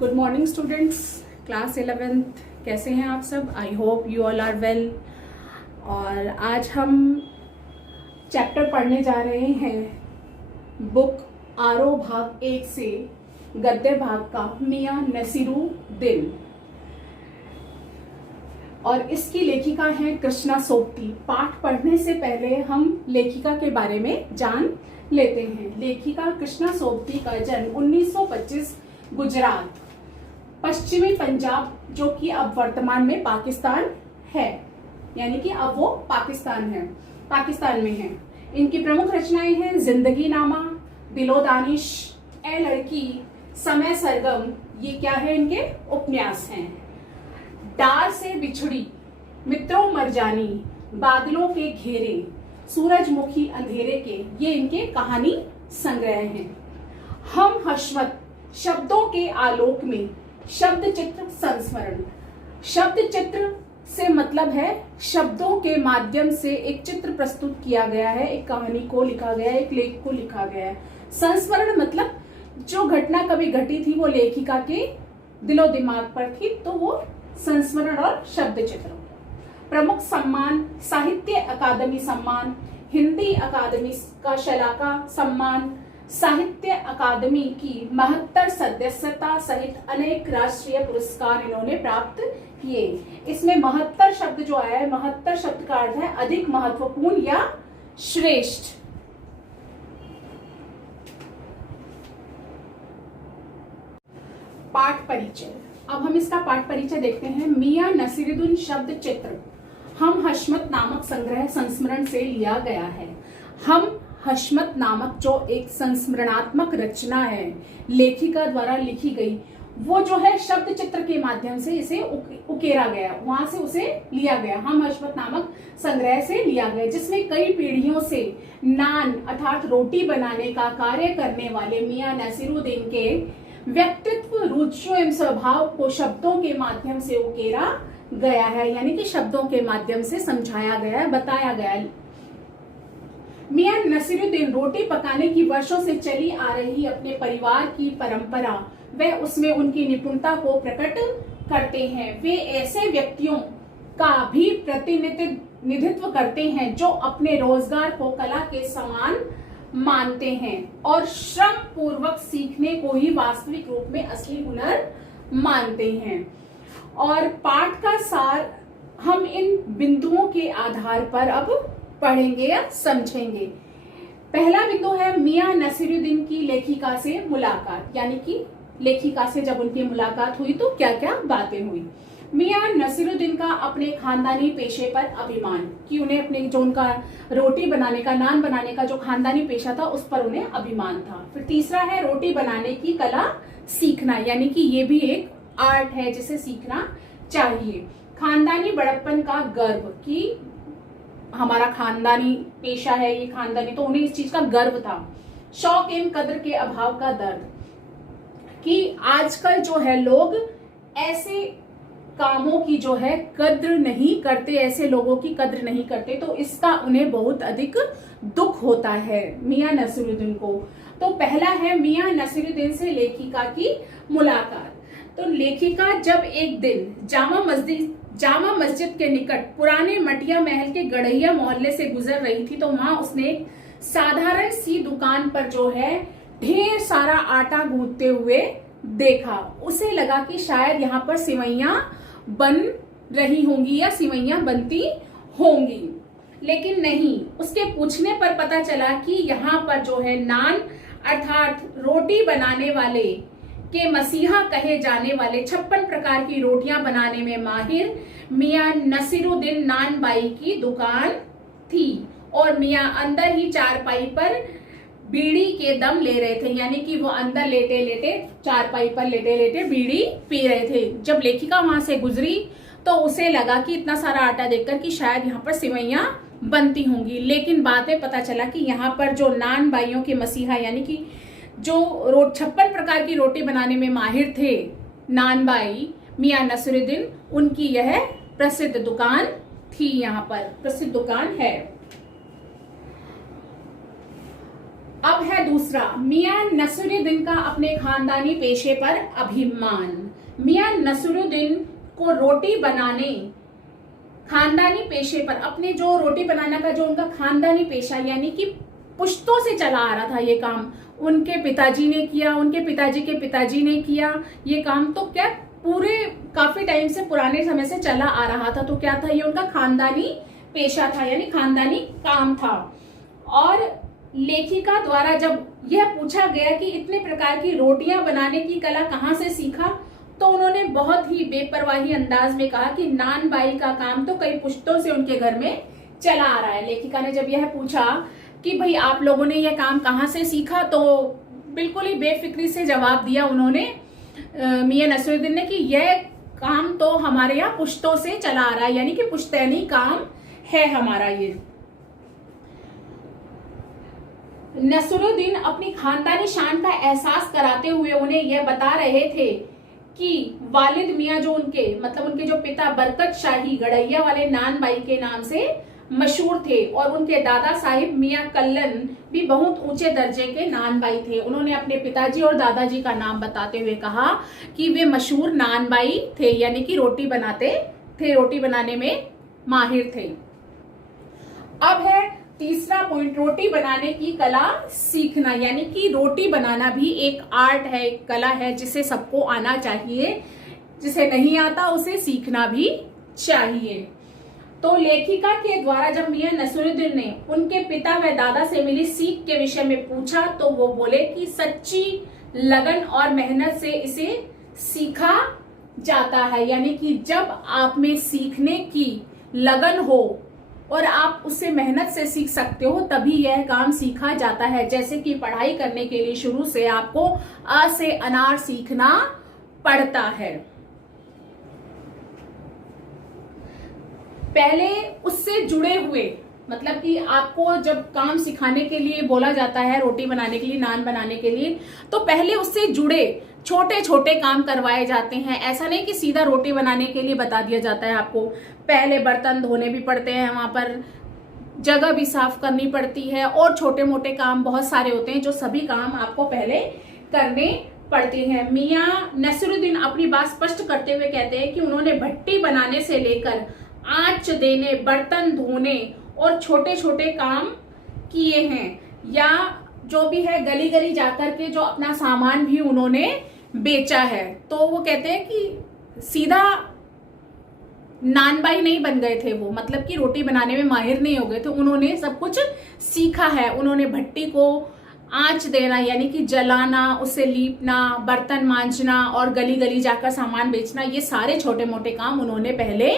Good morning students, class 11th। कैसे हैं आप सब? I hope you all are well. और आज हम चैप्टर पढ़ने जा रहे हैं बुक आरो भाग 1 से गद्य भाग का मियां नसीरुद्दीन, और इसकी लेखिका है कृष्णा सोबती। पाठ पढ़ने से पहले हम लेखिका के बारे में जान लेते हैं। लेखिका कृष्णा सोबती का जन्म 1925 गुजरात, पश्चिमी पंजाब, जो कि अब वर्तमान में पाकिस्तान है, यानी कि अब वो पाकिस्तान में है। इनकी प्रमुख रचनाएं हैं जिंदगी नामा, दिलो दानिश, ए लड़की, समय सरगम, ये क्या है इनके उपन्यास हैं। डार से बिछड़ी, मित्रों मरजानी, बादलों के घेरे, सूरजमुखी अंधेरे के, ये इनके कहानी संग्रह हैं। हम हशमत, शब्दों के आलोक में, शब्द चित्र संस्मरण। शब्द चित्र से मतलब है शब्दों के माध्यम से एक चित्र प्रस्तुत किया गया है, एक कहानी को लिखा गया है, एक लेख को लिखा गया है। संस्मरण मतलब जो घटना कभी घटी थी वो लेखिका के दिलो दिमाग पर थी, तो वो संस्मरण और शब्द चित्र। प्रमुख सम्मान साहित्य अकादमी सम्मान, हिंदी अकादमी का शलाका सम्मान, साहित्य अकादमी की 72 सदस्यता सहित अनेक राष्ट्रीय पुरस्कार इन्होंने प्राप्त किए। इसमें 72 शब्द जो आया है, 72 शब्द का अर्थ है अधिक महत्वपूर्ण या श्रेष्ठ। पाठ परिचय। अब हम इसका पाठ परिचय देखते हैं। मियां नसीरुद्दीन शब्द चित्र हम हशमत नामक संग्रह संस्मरण से लिया गया है। हम हशमत नामक जो एक संस्मरणात्मक रचना है, लेखिका द्वारा लिखी गई, वो जो है शब्द चित्र के माध्यम से इसे उकेरा गया, वहां से उसे लिया गया। हम हशमत नामक संग्रह से लिया गया, जिसमें कई पीढ़ियों से नान अर्थात रोटी बनाने का कार्य करने वाले मियां नसीरुद्दीन के व्यक्तित्व, रुचियों एवं स्वभाव को शब्दों के माध्यम से उकेरा गया है, यानी कि शब्दों के माध्यम से समझाया गया है, बताया गया है। मियां नसीरुद्दीन रोटी पकाने की वर्षों से चली आ रही अपने परिवार की परंपरा व उसमें उनकी निपुणता को प्रकट करते हैं। वे ऐसे व्यक्तियों का भी प्रतिनिधित्व करते हैं जो अपने रोजगार को कला के समान मानते हैं और श्रम पूर्वक सीखने को ही वास्तविक रूप में असली हुनर मानते हैं। और पाठ का सार हम इन बिंदुओं के आधार पर अब पढ़ेंगे या समझेंगे। पहला बिंदु है मियां नसीरुद्दीन की लेखिका से मुलाकात, यानी कि लेखिका से जब उनकी मुलाकात हुई तो क्या क्या बातें हुई। मियां नसीरुद्दीन का अपने खानदानी पेशे पर अभिमान, कि उन्हें अपने जो उनका रोटी बनाने का, नान बनाने का जो खानदानी पेशा था उस पर उन्हें अभिमान था। फिर तीसरा है रोटी बनाने की कला सीखना, यानी कि ये भी एक आर्ट है जिसे सीखना चाहिए। खानदानी बड़प्पन का गर्व, कि हमारा खानदानी पेशा है, ये खानदानी, तो उन्हें इस चीज का गर्व था। शौक एवं कद्र के अभाव का दर्द, कि आजकल जो है लोग ऐसे कामों की जो है कद्र नहीं करते, ऐसे लोगों की कद्र नहीं करते, तो इसका उन्हें बहुत अधिक दुख होता है मियां नसीरुद्दीन को। तो पहला है मियां नसीरुद्दीन से लेखिका की मुलाकात। तो लेखिका जब एक दिन जामा मस्जिद के निकट पुराने मटिया महल के गढ़ैया मोहल्ले से गुजर रही थी, तो वहां उसने एक साधारण सी दुकान पर जो है ढेर सारा आटा गूंथते हुए देखा। उसे लगा कि शायद यहाँ पर सिवैयां बन रही होंगी या सिवैयां बनती होंगी, लेकिन नहीं। उसके पूछने पर पता चला कि यहाँ पर जो है नान अर्थात रोटी बनाने वाले के मसीहा कहे जाने वाले 56 प्रकार की रोटियां बनाने में माहिर मियां नसीरुद्दीन नान बाई की दुकान थी, और मियां अंदर ही चारपाई पर बीड़ी के दम ले रहे थे, यानी कि वो अंदर लेटे लेटे चारपाई पर लेटे लेटे बीड़ी पी रहे थे। जब लेखिका वहां से गुजरी तो उसे लगा कि इतना सारा आटा देखकर कि शायद यहाँ पर सिवैयां बनती होंगी, लेकिन बाद में पता चला कि यहाँ पर जो नान बाइयों के मसीहा, यानी कि जो 56 प्रकार की रोटी बनाने में माहिर थे नान बाई मियां नसीरुद्दीन, उनकी यह प्रसिद्ध दुकान थी, यहाँ पर प्रसिद्ध दुकान है। अब है दूसरा, मियां नसीरुद्दीन का अपने खानदानी पेशे पर अभिमान। मियां नसीरुद्दीन को रोटी बनाने खानदानी पेशे पर, अपने जो रोटी बनाने का जो उनका खानदानी पेशा यानी कि पुश्तों से चला आ रहा था ये काम, उनके पिताजी ने किया, उनके पिताजी के पिताजी ने किया ये काम, तो क्या पूरे काफी टाइम से पुराने समय से चला आ रहा था। तो क्या था, ये उनका खानदानी पेशा था यानी खानदानी काम था। और लेखिका द्वारा जब यह पूछा गया कि इतने प्रकार की रोटियां बनाने की कला कहाँ से सीखा, तो उन्होंने बहुत ही बेपरवाही अंदाज में कहा कि नान बाई का काम तो कई पुश्तों से उनके घर में चला आ रहा है। लेखिका ने जब यह पूछा कि भाई आप लोगों ने यह काम कहाँ से सीखा, तो बिल्कुल ही बेफिक्री से जवाब दिया उन्होंने मियां नसीरुद्दीन ने कि यह काम तो हमारे यहाँ पुश्तों से चला आ रहा है, यानी कि पुश्तैनी काम है हमारा ये। नसीरुद्दीन अपनी खानदानी शान का एहसास कराते हुए उन्हें यह बता रहे थे कि वालिद मियां जो उनके मतलब उनके जो पिता बरकत शाही गड़ैया वाले नान बाई के नाम से मशहूर थे, और उनके दादा साहिब मियां कल्लन भी बहुत ऊंचे दर्जे के नान बाई थे। उन्होंने अपने पिताजी और दादाजी का नाम बताते हुए कहा कि वे मशहूर नान बाई थे, यानी कि रोटी बनाते थे, रोटी बनाने में माहिर थे। अब है तीसरा पॉइंट, रोटी बनाने की कला सीखना, यानी कि रोटी बनाना भी एक आर्ट है, एक कला है जिसे सबको आना चाहिए, जिसे नहीं आता उसे सीखना भी चाहिए। तो लेखिका के द्वारा जब मियां नसीरुद्दीन ने उनके पिता व दादा से मिली सीख के विषय में पूछा, तो वो बोले कि सच्ची लगन और मेहनत से इसे सीखा जाता है, यानी कि जब आप में सीखने की लगन हो और आप उससे मेहनत से सीख सकते हो तभी यह काम सीखा जाता है। जैसे कि पढ़ाई करने के लिए शुरू से आपको अ से अनार सीखना पड़ता है, पहले उससे जुड़े हुए, मतलब कि आपको जब काम सिखाने के लिए बोला जाता है, रोटी बनाने के लिए, नान बनाने के लिए, तो पहले उससे जुड़े छोटे छोटे काम करवाए जाते हैं। ऐसा नहीं कि सीधा रोटी बनाने के लिए बता दिया जाता है आपको, पहले बर्तन धोने भी पड़ते हैं, वहां पर जगह भी साफ करनी पड़ती है, और छोटे मोटे काम बहुत सारे होते हैं जो सभी काम आपको पहले करने पड़ते हैं। मियां नसीरुद्दीन अपनी बात स्पष्ट करते हुए कहते हैं कि उन्होंने भट्टी बनाने से लेकर आंच देने, बर्तन धोने और छोटे छोटे काम किए हैं, या जो भी है गली गली जाकर के जो अपना सामान भी उन्होंने बेचा है। तो वो कहते हैं कि सीधा नानबाई नहीं बन गए थे वो, मतलब कि रोटी बनाने में माहिर नहीं हो गए थे, उन्होंने सब कुछ सीखा है। उन्होंने भट्टी को आंच देना यानी कि जलाना, उसे लीपना, बर्तन मांजना और गली गली जाकर सामान बेचना, ये सारे छोटे मोटे काम उन्होंने पहले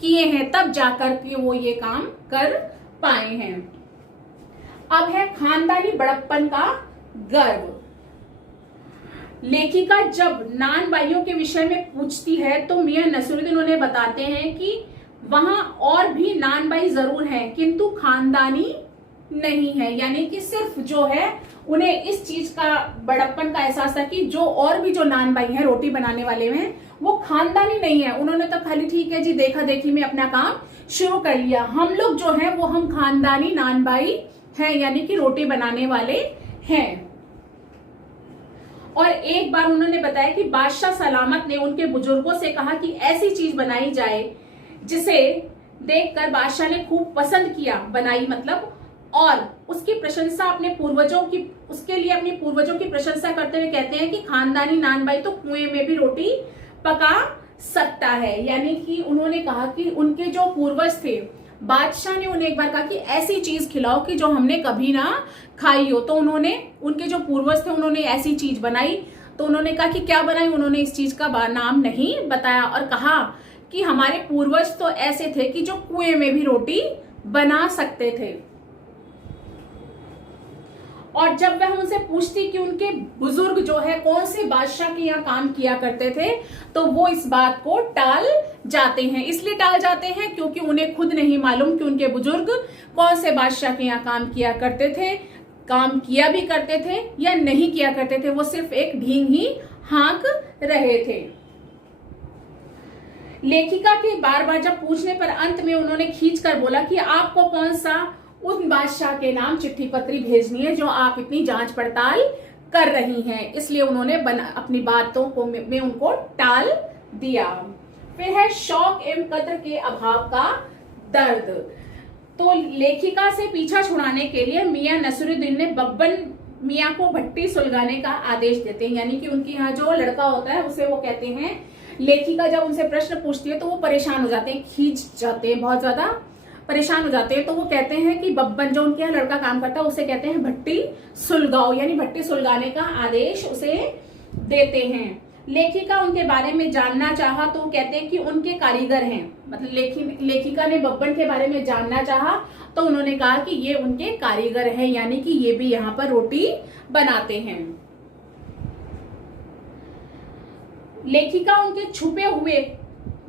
किए हैं, तब जाकर के वो ये काम कर पाए हैं। अब है खानदानी बड़प्पन का गर्व। लेखिका जब नान बाइयों के विषय में पूछती है तो मियां नसीरुद्दीन उन्हें बताते हैं कि वहां और भी नान बाई जरूर हैं किंतु खानदानी नहीं है, यानी कि सिर्फ जो है उन्हें इस चीज का बड़प्पन का एहसास था कि जो और भी जो नान बाई हैं, रोटी बनाने वाले हैं, वो खानदानी नहीं है। उन्होंने तो खाली ठीक है जी देखा देखी में अपना काम शुरू कर लिया। हम लोग जो है वो हम खानदानी नान बाई हैं, यानी कि रोटी बनाने वाले हैं। और एक बार उन्होंने बताया कि बादशाह सलामत ने उनके बुजुर्गों से कहा कि ऐसी चीज बनाई जाए जिसे देखकर बादशाह ने खूब पसंद किया, बनाई मतलब, और उसकी प्रशंसा अपने पूर्वजों की, उसके लिए अपने पूर्वजों की प्रशंसा करते हुए कहते हैं कि खानदानी नान बाई तो कुएं में भी रोटी पका सकता है। यानी कि उन्होंने कहा कि उनके जो पूर्वज थे, बादशाह ने उन्हें एक बार कहा कि ऐसी चीज खिलाओ कि जो हमने कभी ना खाई हो। तो उन्होंने, उनके जो पूर्वज थे, उन्होंने ऐसी चीज बनाई। तो उन्होंने कहा कि क्या बनाई, उन्होंने इस चीज का नाम नहीं बताया और कहा कि हमारे पूर्वज तो ऐसे थे कि जो कुएं में भी रोटी बना सकते थे। और जब वह उनसे पूछती कि उनके बुजुर्ग जो है कौन से बादशाह के यहाँ काम किया करते थे, तो वो इस बात को टाल जाते हैं। इसलिए टाल जाते हैं क्योंकि उन्हें खुद नहीं मालूम कि उनके बुजुर्ग कौन से बादशाह के यहाँ काम किया करते थे, काम किया भी करते थे या नहीं किया करते थे, वो सिर्फ एक ढींग ही हाँक रहे थे। लेखिका के बार बार जब पूछने पर अंत में उन्होंने खींचकर बोला कि आपको कौन सा उन बादशाह के नाम चिट्ठी पत्री भेजनी है जो आप इतनी जांच पड़ताल कर रही हैं। इसलिए उन्होंने अपनी बातों को में उनको टाल दिया। फिर है शौक एवं कद्र के अभाव का दर्द। तो लेखिका से पीछा छुड़ाने के लिए मियां नसीरुद्दीन ने बब्बन मियां को भट्टी सुलगाने का आदेश देते हैं। यानी कि उनके यहाँ जो लड़का होता है उसे वो कहते हैं, लेखिका जब उनसे प्रश्न पूछती है तो वो परेशान हो जाते हैं, खींच जाते हैं, बहुत ज्यादा परेशान हो जाते हैं। तो वो कहते हैं कि बब्बन जो उनके यहाँ लड़का काम करता है उसे कहते हैं भट्टी सुलगाओ, यानी भट्टी सुलगाने का आदेश उसे देते हैं। लेखिका उनके बारे में जानना चाहा तो कहते हैं कि उनके कारीगर हैं। मतलब लेखिका ने बब्बन के बारे में जानना चाहा तो उन्होंने कहा कि ये उनके कारीगर हैं, यानी कि ये भी यहाँ पर रोटी बनाते हैं। लेखिका उनके छुपे हुए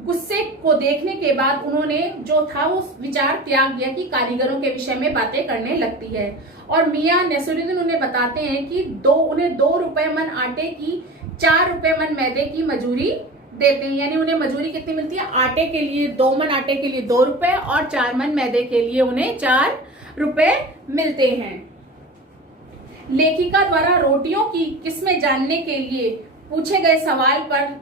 गुस्से को देखने के बाद उन्होंने जो था वो विचार त्याग दिया कि कारीगरों के विषय में बातें करने लगती है। और मियां नसीरुद्दीन उन्हें बताते हैं कि उन्हें 2 रुपए मन आटे की 4 रुपए मन मैदे की मजूरी देते हैं। यानी उन्हें मजूरी कितनी मिलती है? आटे के लिए 2 मन आटे के लिए 2 रुपए और 4 मन मैदे के लिए उन्हें 4 रुपए मिलते हैं। लेखिका द्वारा रोटियों की किस्में जानने के लिए पूछे गए सवाल पर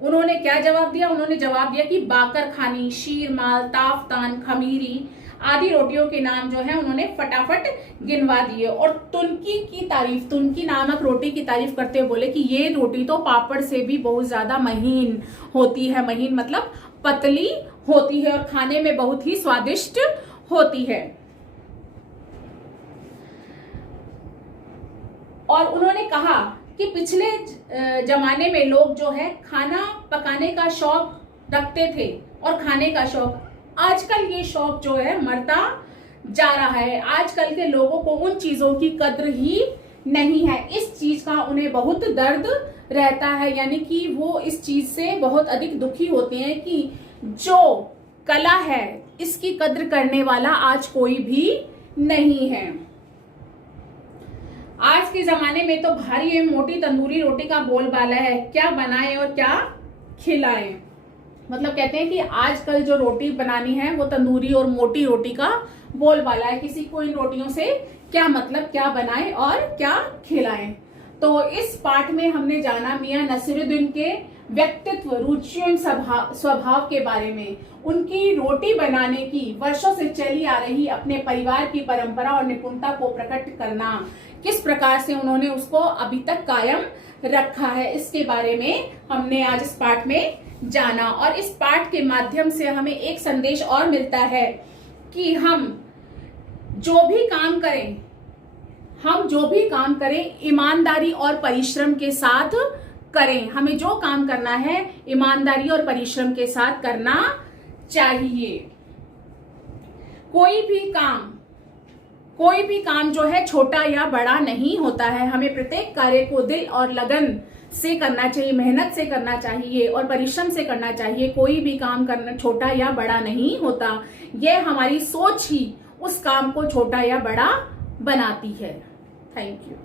उन्होंने क्या जवाब दिया? उन्होंने जवाब दिया कि बाकर खानी, शीरमाल, ताफतान, खमीरी आदि रोटियों के नाम जो है उन्होंने फटाफट गिनवा दिए। और तुनकी नामक रोटी की तारीफ करते हुए बोले कि ये रोटी तो पापड़ से भी बहुत ज्यादा महीन होती है। महीन मतलब पतली होती है और खाने में बहुत ही स्वादिष्ट होती है। और उन्होंने कहा कि पिछले जमाने में लोग जो है खाना पकाने का शौक रखते थे और खाने का शौक, आजकल ये शौक जो है मरता जा रहा है। आजकल के लोगों को उन चीजों की कद्र ही नहीं है, इस चीज का उन्हें बहुत दर्द रहता है। यानी कि वो इस चीज से बहुत अधिक दुखी होते हैं कि जो कला है इसकी कद्र करने वाला आज कोई भी नहीं है। आज के जमाने में तो भारी एवं मोटी तंदूरी रोटी का बोलबाला है, क्या बनाएं और क्या खिलाएं। मतलब कहते हैं कि आजकल जो रोटी बनानी है वो तंदूरी और मोटी रोटी का बोलबाला है। किसी को इन रोटियों से क्या मतलब, क्या बनाएं और क्या खिलाएं। तो इस पाठ में हमने जाना मियां नसीरुद्दीन के व्यक्तित्व, रुचियों, स्वभाव के बारे में। उनकी रोटी बनाने की वर्षों से चली आ रही अपने परिवार की परंपरा और निपुणता को प्रकट करना, किस प्रकार से उन्होंने उसको अभी तक कायम रखा है, इसके बारे में हमने आज इस पाठ में जाना। और इस पाठ के माध्यम से हमें एक संदेश और मिलता है कि हम जो भी काम करें ईमानदारी और परिश्रम के साथ करें। हमें जो काम करना है ईमानदारी और परिश्रम के साथ करना चाहिए। कोई भी काम जो है छोटा या बड़ा नहीं होता है। हमें प्रत्येक कार्य को दिल और लगन से करना चाहिए, मेहनत से करना चाहिए और परिश्रम से करना चाहिए। कोई भी काम करना छोटा या बड़ा नहीं होता। यह हमारी सोच ही उस काम को छोटा या बड़ा बनाती है। Thank you.